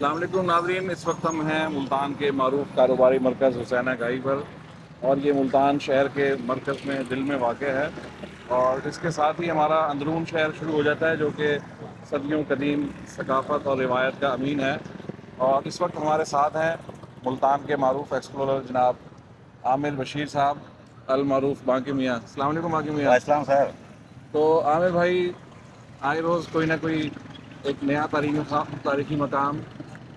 अस्सलाम वालेकुम नाज़रीन, इस वक्त हम हैं मुल्तान के मारूफ कारोबारी मरकज़ हुसैना गाई पर। और ये मुल्तान शहर के मरकज़ में दिल में वाक़ है और इसके साथ ही हमारा अंदरून शहर शुरू हो जाता है, जो कि सदियों कदीम सकाफ़त और रिवायत का अमीन है। और इस वक्त हमारे साथ हैं मुल्तान के मारूफ एक्सप्लोरर जनाब आमिर बशीर साहब अल मारूफ बाकी मियाँ। अस्सलाम वालेकुम बाकी मियाँ। वाइसलाम सर। तो आमिर भाई, आए रोज़ कोई ना कोई एक नया तारीखी मकाम,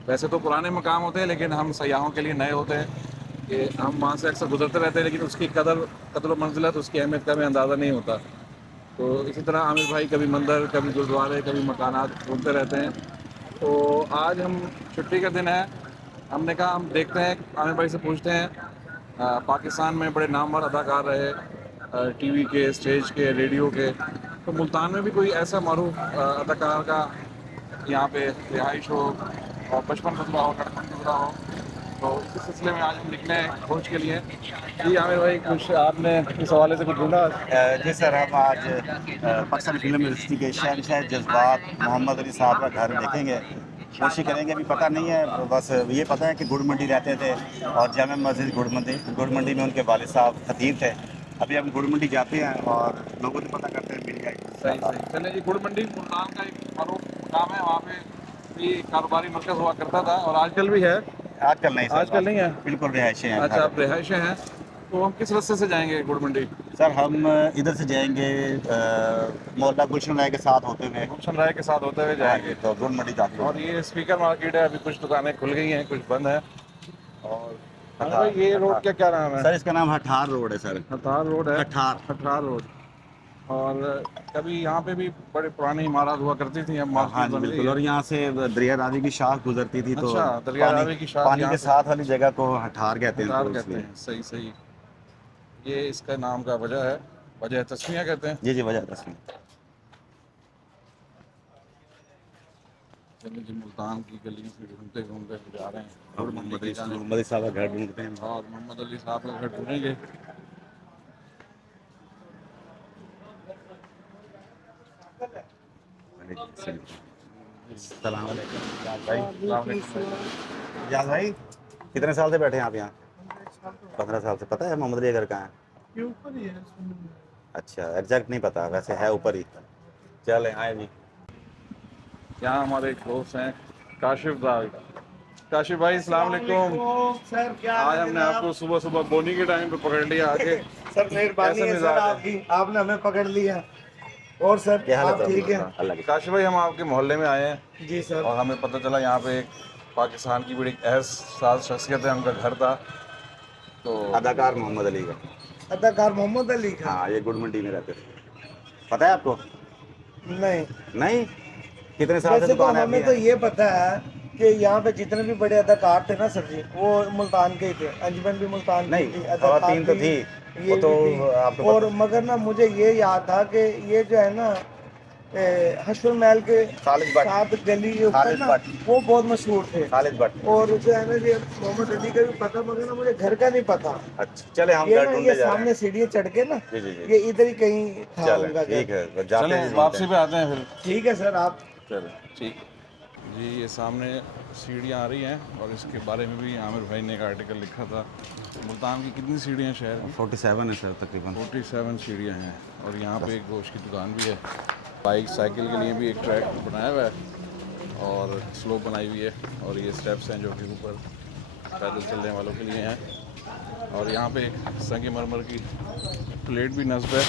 वैसे तो पुराने मकाम होते हैं लेकिन हम सयाहों के लिए नए होते हैं कि हम वहाँ से अक्सर गुजरते रहते हैं, लेकिन उसकी कदर मंजिलत, उसकी अहमियत का हमें अंदाज़ा नहीं होता। तो इसी तरह आमिर भाई कभी मंदिर, कभी गुरुद्वारे, कभी मकानात घूमते रहते हैं। तो आज हम छुट्टी का दिन है, हमने कहा हम देखते हैं, आमिर भाई से पूछते हैं। पाकिस्तान में बड़े नामवर अदाकार रहे, टीवी के, स्टेज के, रेडियो के। तो मुल्तान में भी कोई ऐसा मरूफ अदाकार का यहाँ पे रिहाइश हो और बचपन गुजरा हो, लड़पन गुजरा हो। तो इसी सिलसिले में आज हम निकले हैं खोज के लिए। जी आमिर भाई, कुछ आपने इस हवाले से कुछ ढूंढा? जी सर, हम आज पाकिस्तानी फिल्म इंडस्ट्री के शहंशाह जज्बात मोहम्मद अली साहब का घर देखेंगे। कोशिश करेंगे, अभी पता नहीं है, बस ये पता है कि गुड़ मंडी रहते थे और जामा मस्जिद गुड़ मंडी में उनके वालिद साहब खतीब थे। अभी हम गुड़ मंडी जाते हैं और लोगों से पता करते हैं, मिल सही जाएगी। सही। चले, ये गुड़ मंडी मुल्तान का एक मरूफ मुकाम है, वहाँ पे भी कारोबारी मरकज़ हुआ करता था और आजकल भी है। आजकल नहीं सर, आजकल नहीं है? बिल्कुल रिहायशें हैं अच्छा, घर। आप रिहायशें हैं। तो हम किस रास्ते से जाएंगे गुड़ मंडी? सर हम इधर से जाएंगे, मोहल्ला गुलशन राय के साथ होते हुए। गुलशन राय के साथ होते हुए हाँ जी, जाएंगे। तो गुड़ मंडी दाखिल और होंगे। ये स्पीकर मार्केट है, अभी कुछ दुकानें खुल गई हैं, कुछ बंद है। और हाँ भाई, हठार ये रोड हठार का क्या नाम है? सर, इसका नाम हठार रोड है सर। हठार रोड है। हठार। हठार रोड। और कभी यहाँ पे भी बड़ी पुरानी इमारत हुआ करती थी, अब हाँ मार्केट जी बन गई बिल्कुल, है। और यहाँ से दरिया रावी की शाख गुजरती थी, तो अच्छा, दरिया पानी रावी की शाख पानी यहाँ के से। साथ वाली जगह को हठार कहते हैं, हठार तो कहते इसलिए। हैं, सही सही। ये इसका नाम का वजह है, वजह तस्मिया कहते हैं। जी जी, वजह तस्वीर। चलिए जी, मुल्तान की गलियों से घूमते घूमते जा रहे हैं अब गुड़ मंडी की जाने। मोहम्मद अली साहब का घर ढूंढते हैं। और मोहम्मद अली साहब का घर ढूंढेंगे। सलाम अलैकुम भाई। अस्सलाम वालेकुम। याद भाई, कितने साल से बैठे हैं आप यहाँ? 15 साल से। पता है मोहम्मद अली घर कहाँ है? ये ऊपर ही है। अच्छा, एग्जैक्ट नहीं पता, वैसे है ऊपर ही। चले आए जी। यहाँ हमारे एक दोस्त हैं, काशिफ भाई। काशिफ भाई, अस्सलाम वालेकुम। सर क्या आज हाल है हमने जनाब? आपको सुबह सुबह बोनी के टाइम पे पकड़ लिया आके। सर मेहरबानी कैसे है सर मिजाज है? आपकी, आपने हमें पकड़ लिया। और सर क्या हाल है? आप ठीक हैं? अल्लाह की। काशिफ भाई, हम आपके मोहल्ले में आए हैं जी सर। और हमें पता चला यहाँ पे एक पाकिस्तान की बड़ी एहसास शख्सियत है, उनका घर था। तो अदाकार मोहम्मद अली का। अदाकार मोहम्मद अली खान? हाँ, ये गुड़ मंडी में रहते थे। पता है आपको? नहीं, नहीं? कितने साल से वैसे तो दुकान है आपकी हमें तो है? ये पता है कि यहाँ पे जितने भी बड़े अदाकार थे ना सर जी, वो मुल्तान के ही थे। अंजुमन भी मुल्तान की नहीं, थी, अदाकार खातन तो भी थी, ये वो तो भी थी। आपको और पता। मगर ना मुझे ये याद था कि ये जो है ना हशर महल के खालिद भट्ट। साथ गली के ऊपर खालिद ना, भट्ट। वो बहुत मशहूर थे। खालिद भट्ट। और जो है ना ये मोहम्मद अली का भी पता, मगर ना मुझे घर का नहीं पता। अच्छा, चले हम ये घर ना, ये ढूंढने जा रहे सामने हैं। सीढ़ी चढ़ के ना, जी जी जी। ये इधर ही कहीं था चले उनका घर। ठीक है, तो जाते चलें हैं, ढूंढते वापसी पे हैं। आते हैं फिर। ठीक है सर, आप चलो ठीक। जी, ये सामने सीढ़ियाँ आ रही हैं और इसके बारे में भी आमिर भाई ने एक आर्टिकल लिखा था। मुल्तान की कितनी सीढ़ियाँ शहर की? 47 है सर तकरीबन। 47 सीढ़ियाँ हैं। और यहाँ पे एक गोश्त की दुकान भी है। बाइक साइकिल के लिए भी एक ट्रैक बनाया हुआ है और स्लोप बनाई हुई है। और ये स्टेप्स हैं जो कि ऊपर पैदल चलने वालों के लिए हैं। और यहाँ पे एक संगमरमर की प्लेट भी नस्ब है।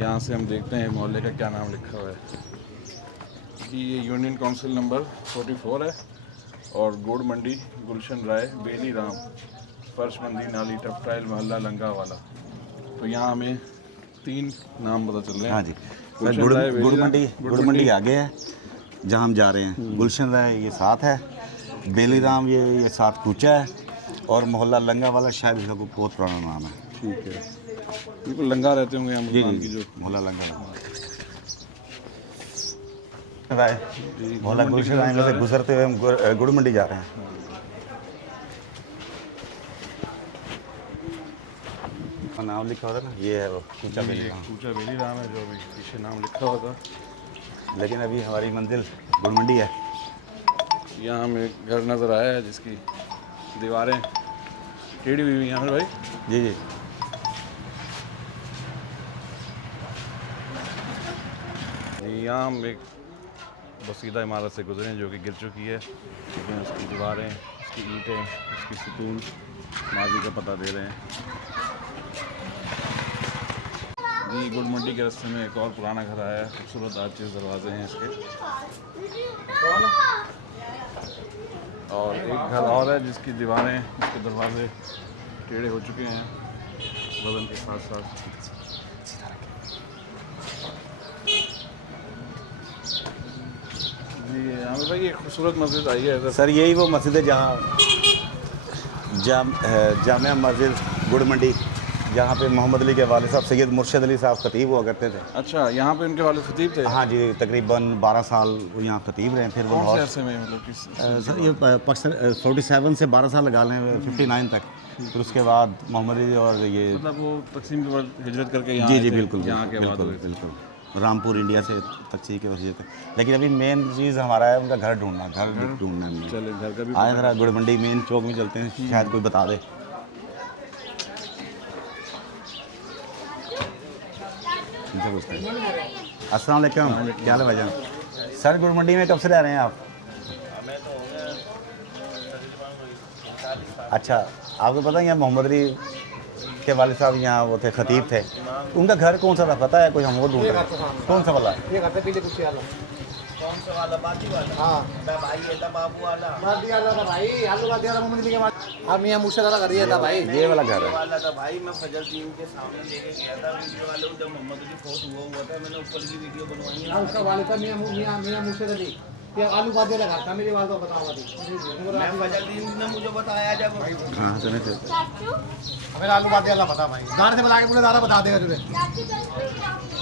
यहाँ से हम देखते हैं मोहल्ले का क्या नाम लिखा हुआ है कि ये यूनियन काउंसिल नंबर 44 है। और गुड़ मंडी, गुलशन राय, बेली राम, फर्श मंदी, नाली, टपटाइल मोहल्ला, लंगा वाला। तो यहाँ हमें 3 नाम पता चल रहे हैं। हाँ जी सर, गुलशन राय, बेली राम, गुड़ मंडी आगे है जहाँ हम जा रहे हैं। गुलशन राय ये साथ है, बेली राम ये साथ कूचा है, और मोहल्ला लंगा वाला शायद इसका कोई बहुत पुराना नाम है। ठीक है, बिल्कुल लंगा रहते होंगे यहाँ जी मुल्तान जी की जो। मोहल्ला लंगा राय। जी, मोहल्ला गुड़ मंडी की गुलशन राय तरफ में जा से रहे हैं। गुजरते हुए हम गुड़ मंडी जा रहे हैं। का नाम लिखा होता है ना, ये है वो कूचा ये बेली एक राम। कूचा बेली राम है जो अभी पीछे नाम लिखा हुआ था। लेकिन अभी हमारी मंजिल गुड़ मंडी है। यहाँ हमें घर नज़र आया है जिसकी दीवारें टेढ़ी हुई हुई हैं आमिर भाई। जी जी। यहाँ हम एक बसीदा इमारत से गुजरे हैं जो कि गिर चुकी है, लेकिन उसकी दीवारें, उसकी ईंटें, उसकी सुतून माजी का पता दे रहे हैं। जी गुड़ मंडी के रास्ते में एक और पुराना घर आया है, खूबसूरत आर्चेस दरवाजे हैं इसके, और एक घर और है जिसकी दीवारें, उसके दरवाजे टेढ़े हो चुके हैं वजन के साथ साथ। जी आमिर भाई ये खूबसूरत मस्जिद आई है इधर। सर यही वो मस्जिद है जहाँ जामिया मस्जिद गुड़ मंडी, जहाँ पे मोहम्मद अली के वाले साहब सैयद मुर्शद अली साहब खतीब हुआ करते थे। अच्छा, यहाँ पे उनके वाले खतीब थे? हाँ जी, तकरीबन 12 साल वो यहाँ खतीब रहे। फिर वो कौन से अरसे में, मतलब किस? सर ये पाकिस्तान 47 से 12 साल लगा लें, 59 तक। फिर उसके बाद मोहम्मद अली और ये मतलब वो तकसीम के बाद हिजरत करके यहाँ जी आए जी थे, बिल्कुल यहाँ के बाद बिल्कुल बिल्कुल रामपुर इंडिया से तकसीम के वजह तक। लेकिन अभी मेन चीज़ हमारा है उनका घर ढूंढना, घर ढूंढना है। चले घर का भी आए ज़रा गुड़ मंडी मेन चौक में चलते हैं, शायद कोई बता दे। अस्सलाम वालेकुम, क्या हाल है भाईजान? सर गुड़ मंडी में कब से रह रहे हैं आप? अच्छा, आपको पता है यहाँ मोहम्मद अली के वाले साहब यहाँ वो थे, खतीब थे। उनका घर कौन सा था पता है? कोई हम वो ढूंढ रहे हैं। कौन सा वाला? ये घर पीले कुछ वाला। कौन सा वाला? बाती वाला? हाँ भाई ये था बाबू वाला। बादी वाला था भाई, आलू बादी वाला मोहम्मद अली के बाद हम यहाँ मुर्शद वाला कर दिया था भाई। ये वाला घर है। वाला था भाई, मैं फजल टीम के सामने लेके गया था वीडियो वाले को, जब मोहम्मद अली फोट हुआ था, मैंने ऊपर की वीडियो बनवाई है। उसका वाले था मियाँ मुर्शद अली, ये आलू बादी वाला घर था। मेरे वाले को बताओ मैं फजल टीम ने मुझे बताया जब हाँ चले थे। हमें आलू बादी वाला पता भाई, गाने से बुला के पूरे दारा बता देगा तुझे।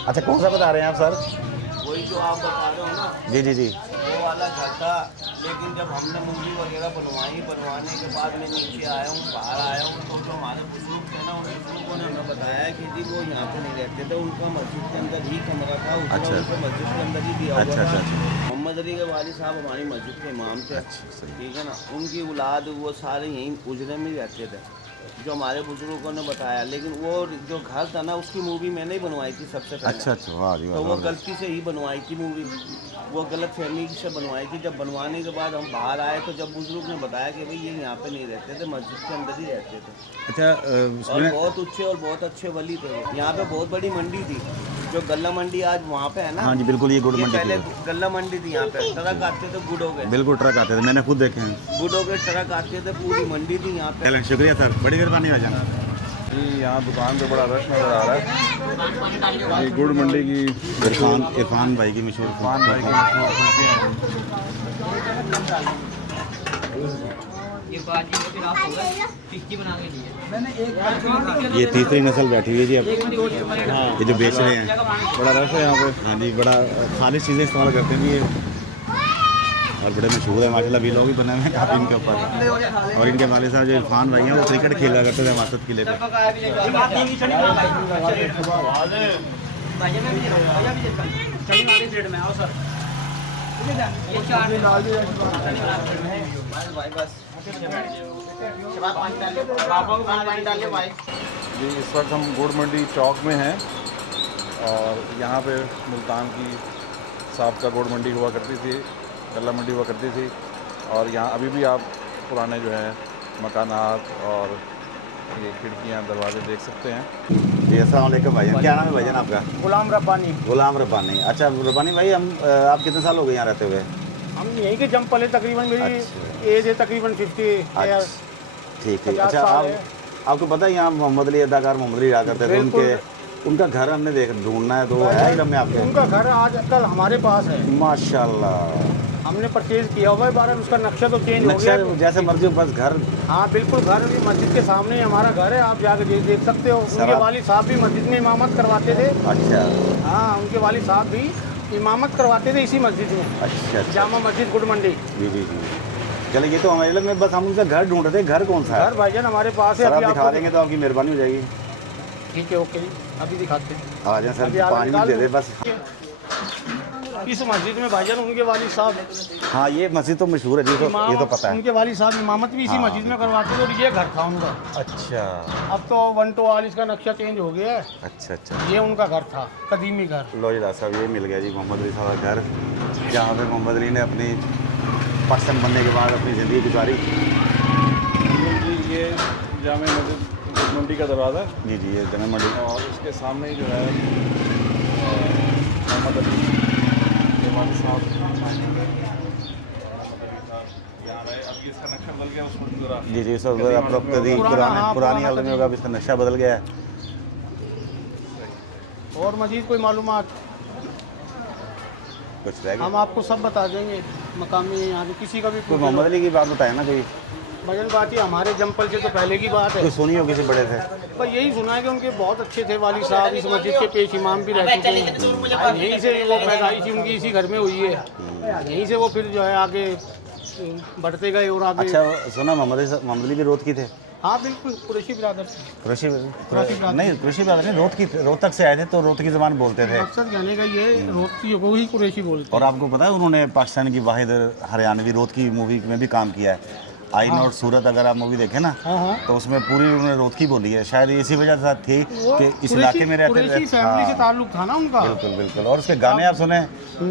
अच्छा कौन सा बता रहे हैं आप सर? वही जो आप बता रहे हो ना, जी जी जी। वो वाला घर था। लेकिन जब हमने मूवी वगैरह बनवाने के बाद मैं नीचे आया हूँ, बाहर आया हूँ, तो जो हमारे बुजुर्ग थे ना, उन बुजुर्गों ने हमें बताया कि जी वो यहाँ पे नहीं रहते थे, उनका मस्जिद के अंदर ही कमरा था, अच्छा। उनको मस्जिद के अंदर ही दिया हुआ अच्छा अच्छा था। अच्छा। मोहम्मद अली के वालिद साहब हमारी मस्जिद के इमाम थे, ठीक है ना। उनकी औलाद वो सारे यहीं उजरे में ही रहते थे, जो हमारे बुजुर्गों ने बताया। लेकिन वो जो घर था ना, उसकी मूवी मैंने ही बनवाई थी सबसे पहले। अच्छा अच्छा, वाह जी तो वो वाह। गलती से ही बनवाई थी मूवी, वो गलत फहमी से बनवाई थी। जब बनवाने के बाद हम बाहर आए तो जब बुजुर्ग ने बताया कि भाई ये यहाँ पे नहीं रहते थे, मस्जिद के अंदर ही रहते थे। अच्छा और उसमें बहुत अच्छे और बहुत अच्छे वली थे वो। यहाँ पे बहुत बड़ी मंडी थी, जो गल्ला मंडी आज वहाँ पे है ना। हाँ जी बिल्कुल, ये गुड़ ये मंडी पहले थी। गल्ला मंडी थी, यहाँ पे ट्रक आते थे गुड़ों के, बिल्कुल ट्रक आते थे, मैंने खुद देखे हैं। गुड़ों के ट्रक आते थे, पूरी मंडी थी यहाँ पे। चलें, शुक्रिया सर, बड़ी मेहरबानी हो जाना। जी यहाँ दुकान पे बड़ा रश नज़र आ रहा है। ये गुड़ मंडी की इरफान भाई की मशहूर पान भाई की मशहूर कुल्फी हैं। ये तीसरी नस्ल बैठी हुई है जी। अब ये जो बेच रहे हैं, बड़ा रश है यहाँ पे। हाँ जी, बड़ा खालिश चीज़ें इस्तेमाल करते हैं ये, और बड़े मशहूर है माशाल्लाह। भी लोग भी बने हुए हैं काफ़ी इनके ऊपर। और इनके वाले साहब जो इरफान भाई हैं, वो क्रिकेट खेला करते थे मासद किले पे। जी इस वक्त हम गुड़ मंडी चौक में हैं, और यहाँ पे मुल्तान की साबका गुड़ मंडी हुआ करती थी, गल्ला मंडी हुआ करती थी। और यहाँ अभी भी आप पुराने जो है मकानात और ये खिड़कियाँ दरवाजे देख सकते हैं। जी अस्सलाम वालेकुम भाईजान, क्या नाम है भाईजान आपका? गुलाम रब्बानी। गुलाम रब्बानी। अच्छा रब्बानी भाई, हम आप कितने साल हो गए यहाँ रहते हुए? हम यहीं के जंप पले, तकरीबन मेरी एज है तकरीबन 50 अच्छा ठीक ठीक। 50 अच्छा साल आप आपको पता है यहाँ मोहम्मद अली अदाकार मोहम्मद अली रहा करते थे, उनका घर हमने ढूंढना है, तो है इधर में आपके? उनका घर आज कल हमारे पास है, माशाल्लाह। हमने परचेज किया हुआ है। बारह उसका नक्शा तो चेंज हो नक्शा गया। जैसे मर्जी, बस घर। हाँ बिल्कुल, घर भी मस्जिद के सामने ही हमारा घर है, आप जाकर देख सकते हो। उनके आप- वालिद साहब भी मस्जिद में इमामत करवाते थे। अच्छा हाँ, उनके वालिद साहब भी इमामत करवाते थे इसी मस्जिद में, अच्छा अच्छा। जामा मस्जिद गुड़ मंडी। जी जी जी। चलिए ये तो हमारे इलाके में, बस हम उनका घर ढूंढ रहे थे। घर कौन सा है? घर भाईजान हमारे पास है। सर आप अभी दिखा आपको देंगे तो आपकी मेहरबानी हो जाएगी। ठीक है, ओके जी, अभी दिखाते हैं। आ जाए सर, अभी आगे पानी निकाल दे दे दूँ। बस। इस मस्जिद में भाईजान उनके वालिद साहब हाँ, ये मस्जिद तो मशहूर है जी, ये तो पता है। उनके वालिद साहब इमामत भी इसी हाँ। मस्जिद में करवाते थे और ये घर था उनका। अच्छा अब तो 144 का नक्शा चेंज हो गया है। अच्छा अच्छा। ये उनका घर था, कदीमी घर। लो जी डॉक्टर साहब, ये मिल गया जी मोहम्मद अली साहब का घर, जहाँ पे मोहम्मद अली ने अपनी पाकिस्तान बनने के बाद अपनी ज़िंदगी गुजारी। जी ये जामे मस्जिद मंडी का दरवाज़ा है जी जी, ये जमा मंडी। और उसके सामने ही जो है मोहम्मद अली के वालिद साहब यहाँ रहे। अब इसका नक्शा बदल गया उसमें ज़रा जी जी, सब कभी पुरानी हालत में होगा, अब इसका नक्शा बदल गया है। और मजीद कोई मालूमात कुछ रह गया? हम आपको सब बता देंगे, मकामी यहाँ पे किसी का भी कोई मोहम्मद अली की बात बताए ना, कोई भजन बात ही हमारे जंपल से तो पहले की बात है। कोई सुनी हो किसी बड़े थे? पर यही सुना है कि उनके बहुत अच्छे थे वालिद साहब, इस मस्जिद के पेश इमाम भी रह चुके हैं। यहीं से वो पैदाइश उनकी इसी घर में हुई है, यहीं से वो फिर जो है आगे बढ़ते गए और आगे। अच्छा, सुना मोहम्मद अली भी रोहतक की थे? हाँ बिल्कुल, कुरैशी बिरादर। कुरैशी नहीं, कुरैशी बिरादर नहीं, रोहतक से आए थे तो रोहतक की ज़बान बोलते थे। मकसद कहने का ये रोहतकी को ही कुरैशी बोलते और आपको पता है उन्होंने पाकिस्तान की वाहिद हरियाणवी रोहतकी मूवी में भी काम किया है, आई नॉट सूरत। अगर आप मूवी देखें ना, हाँ। तो उसमें पूरी उन्होंने रोहतकी बोली है। शायद इसी वजह से थी वो कि इस इलाके में रहते कुरैशी फैमिली से हाँ, ताल्लुक था ना उनका। बिल्कुल बिल्कुल। और उसके गाने आप सुने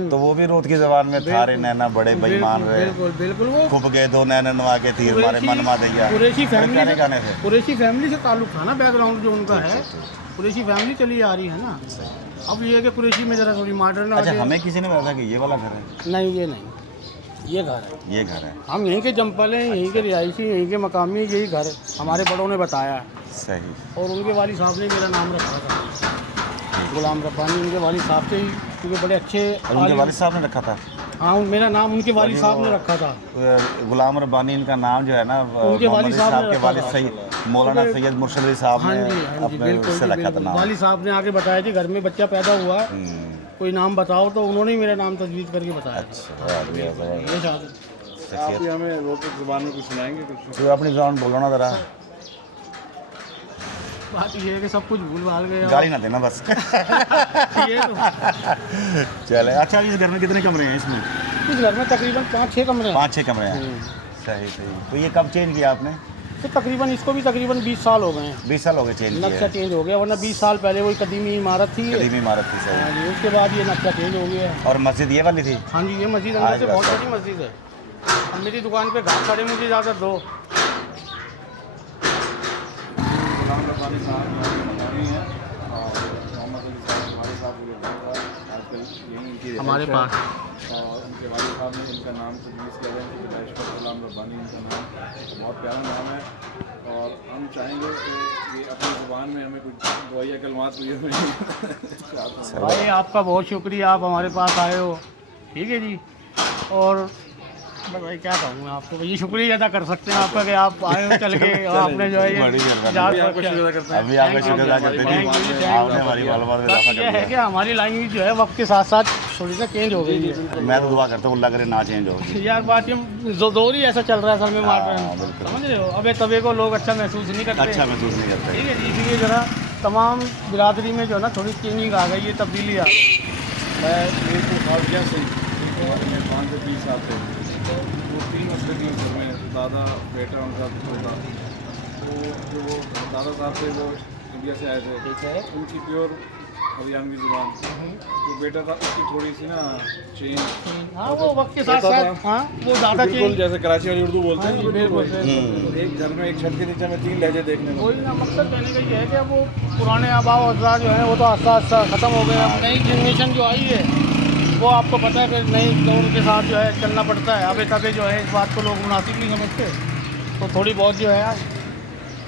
तो वो भी रोहतकी ज़बान में, थारे नैना बड़े बेईमान रहे, बिल्कुल बिल्कुल। वो खुब गए दो नैन नवा के तीर मारे मनमा दैया, कुरैशी फैमिली से, गाने थे। कुरैशी फैमिली से ताल्लुक था ना, बैकग्राउंड जो उनका है, कुरैशी फैमिली चली आ रही है ना। अब ये है कि कुरैशी में जरा थोड़ी मॉडर्न। अच्छा, हमें किसी ने बताया कि ये वाला घर है? नहीं, ये नहीं, ये घर है। ये घर है। हम यहीं के जंपल हैं, यहीं के रिहायशी, यहीं के मकामी, यही घर हमारे बड़ों ने बताया है। सही। और उनके वालिद साहब ने मेरा नाम रखा था गुलाम रब्बानी, उनके वालिद साहब से ही, क्योंकि बड़े अच्छे। और उनके वालिद साहब ने रखा था? हाँ, मेरा नाम उनके वालिद साहब ने रखा था। गुलाम रब्बानी इनका नाम जो है ना, उनके वालिद साहब के वालिद सैयद मौलाना सैयद मुर्शद अली साहब हाँ ने जी, हाँ जी, अपने बिल्कुल उससे जी, रखा था बिल्कुल। नाम। वालिद साहब ने आगे बताया कि घर में बच्चा पैदा हुआ, कोई नाम बताओ, तो उन्होंने ही मेरा नाम तजवीज़ करके बताया। अच्छा, ये शादी। आप भी हमें रोहतक ज़बान में कुछ सुनाएंगे कुछ? तो अपनी ज़बान बोलो ना ज़रा। बात ये है कि सब कुछ भूल भाल गए। गाली ना देना बस। ये तो चले। अच्छा, इस घर में कितने कमरे हैं? इसमें इस घर में तकरीबन 5-6 कमरे हैं। 5-6 कमरे हैं। सही सही। तो ये कब चेंज किया आपने? तो तकरीबन इसको भी तकरीबन 20 साल हो गए हैं। 20 साल हो गए चेंज नक्शा किया? चेंज हो गया, वरना 20 साल पहले वही कदीमी इमारत थी ये। कदीमी इमारत थी। हाँ सही। जी, उसके बाद ये नक्शा चेंज हो गया है। और मस्जिद ये वाली थी? हाँ जी, ये मस्जिद अंदर से बहुत बड़ी मस्जिद है। अब मेरी दुकान पे घाट खड़े, मुझे इजाज़त दो। गुलाम रब्बानी साहब मकामी हैं और मोहम्मद अली साहब हमारे साथ वो लोग आजकल यहीं इनकी हमारे रिहाइश है। पास और उनके वालिद साहब ने इनका नाम तजवीज़ किया है कि बैशर गुलाम रब्बानी इनका नाम, बहुत प्यारा नाम है। और हम चाहेंगे कि ये अपनी ज़ुबान में हमें कुछ दुआया कलमात हुई। भाई, आपका बहुत शुक्रिया, आप हमारे पास आए हो। ठीक है जी। और बस भाई क्या कहूँ मैं आपको, ये शुक्रिया अदा कर सकते हैं आपका कि आप आए हो चल के, और आपने जो है ये बड़ी मेहरबानी। याद आपको रखा। शुक्रिया करते हैं। अभी आपका शुक्र अदा करते Thank you, ji, thank you। आपने हमारी मालूमात में बस इजाफा ये है कर कि हमारी लैंग्वेज जो है वक्त के साथ साथ थोड़ी सा चेंज हो गई है। दिया। मैं तो दुआ करता हूँ अल्लाह करे ना चेंज हो। यार बात ये दौर ही ऐसा चल रहा है असल में, हाँ, मॉडर्न, बिल्कुल। समझ रहे हो। अबे तबे को लोग अच्छा महसूस नहीं करते। अच्छा महसूस नहीं करते। ठीक है जी, इसलिए जरा तमाम बिरादरी में जो है ना थोड़ी चेंजिंग आ गई है, तब्दीली आ गई। मैं मेरे को खासियत से 5 से 20 साल थे, तो 3 मसले थी घर में। दादा बेटा उनका होता, तो जो वो दादा साहब थे वो इंडिया से आए थे, उनकी प्योर हरियाणवी ज़ुबान। जो बेटा था उसकी थोड़ी सी ना चेंज, हाँ, वो वक्त के साथ साथ, हाँ, वो ज़्यादा बिल्कुल चेंज। जैसे कराची वाली उर्दू बोलते हैं ना, बिल्कुल, बिल्कुल। एक घर में एक छत के नीचे में 3 लहजे देखने को। वही ना, मकसद कहने का ये है कि वो पुराने आबाव अजदाद जो हैं वो तो आस्ता आस्ता ख़त्म हो गए। अब नई जनरेशन जो आई है वो आपको पता है कि नई दौर के साथ जो है चलना पड़ता है। अबे तबे जो है इस बात को लोग मुनासिब नहीं समझते, तो थोड़ी बहुत जो है।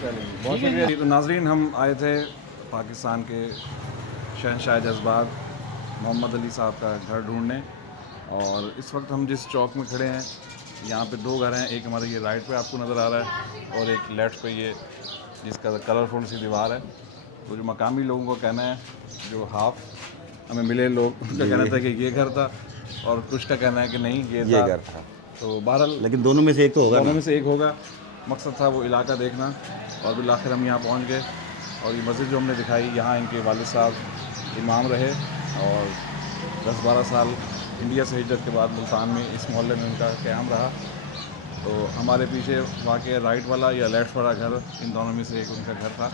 चलिए, बहुत शुक्रिया। तो नाजरीन, हम आए थे पाकिस्तान के शहंशाह जज्बात मोहम्मद अली साहब का घर ढूंढने, और इस वक्त हम जिस चौक में खड़े हैं यहाँ पे 2 घर हैं। एक हमारे ये राइट पे आपको नज़र आ रहा है, और एक लेफ्ट पे ये जिसका कलरफुल सी दीवार है। तो जो मकामी लोगों का कहना है, जो हाफ हमें मिले लोग, उनका कहना था कि ये घर था, और कुछ का कहना है कि नहीं ये घर था। तो बहरहाल लेकिन दोनों में से एक तो होगा दोनों ना? में से एक होगा। मकसद था वो इलाका देखना, और बिलाखिर हम यहाँ पहुँच गए। और ये मस्जिद जो हमने दिखाई, यहाँ इनके वालिद साहब इमाम रहे और 10-12 साल इंडिया से हिजरत के बाद मुल्तान में इस मोहल्ले में उनका क़याम रहा। तो हमारे पीछे वाक़ई राइट वाला या लेफ़्ट वाला घर, इन दोनों में से एक उनका घर था।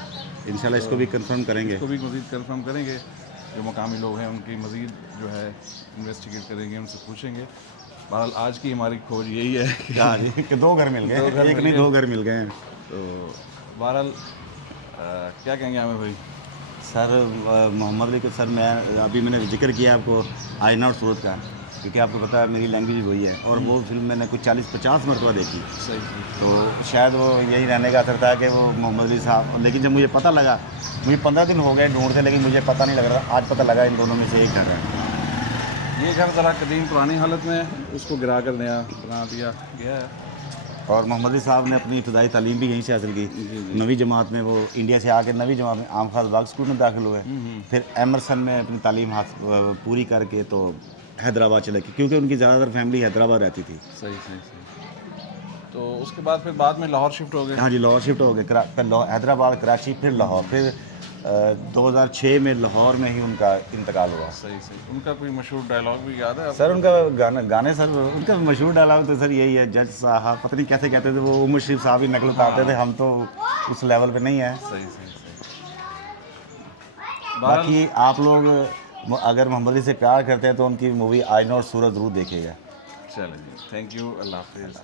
इंशाल्लाह इसको भी कंफर्म करेंगे। इसको भी मज़ीद कंफर्म करेंगे, जो मकामी लोग हैं उनकी मज़ीद जो है इन्वेस्टिगेट करेंगे, उनसे पूछेंगे। बहरहाल आज की हमारी खोज यही है कि हाँ जी, कि 2 घर मिल गए, एक नहीं 2 घर मिल गए हैं। तो बहरहाल क्या कहेंगे आमिर भाई? सर मोहम्मद अली को सर मैं अभी मैंने जिक्र किया आपको आईना और सूरत का, क्योंकि आपको पता है मेरी लैंग्वेज वही है और वो फिल्म मैंने कुछ 40-50 मरतबा देखी। सही तो शायद वो यही रहने का असर था कि वो मोहम्मद अली साहब, लेकिन जब मुझे पता लगा, मुझे 15 दिन हो गए ढूंढते, लेकिन मुझे पता नहीं लग रहा। आज पता लगा इन दोनों में से एक घर है। ये घर ज़रा कदीम पुरानी हालत में है, उसको गिरा कर नया बना दिया गया है। और मोहम्मद अली साहब ने अपनी इब्तदाई तालीम भी यहीं से हासिल की। 9वीं जमात में वो इंडिया से आके 9वीं जमात में आम खास बाग स्कूल में दाखिल हुए। फिर एमरसन में अपनी तालीम पूरी करके तो हैदराबाद चले गए, क्योंकि उनकी ज़्यादातर फैमिली हैदराबाद रहती थी। सही सही सही। तो उसके बाद फिर बाद में लाहौर शिफ्ट हो गए। हाँ जी, लाहौर शिफ्ट हो गए। हैदराबाद, कराची, फिर लाहौर। फिर 2006 में लाहौर में ही उनका इंतकाल हुआ। सही सही। उनका कोई मशहूर डायलॉग भी याद है आपको? सर उनका गाने सर उनका मशहूर डायलॉग तो सर यही है, जज साहब पता नहीं कैसे कहते थे वो, उमर शरीफ साहब ही नकल उतारते थे, हम तो उस लेवल पे नहीं है। सही सही सही। बाकी आप लोग अगर मोहम्मद अली से प्यार करते हैं तो उनकी मूवी आईना और सूरत ज़रूर देखिएगा। चलें जी, थैंक यू, अल्लाह हाफिज़।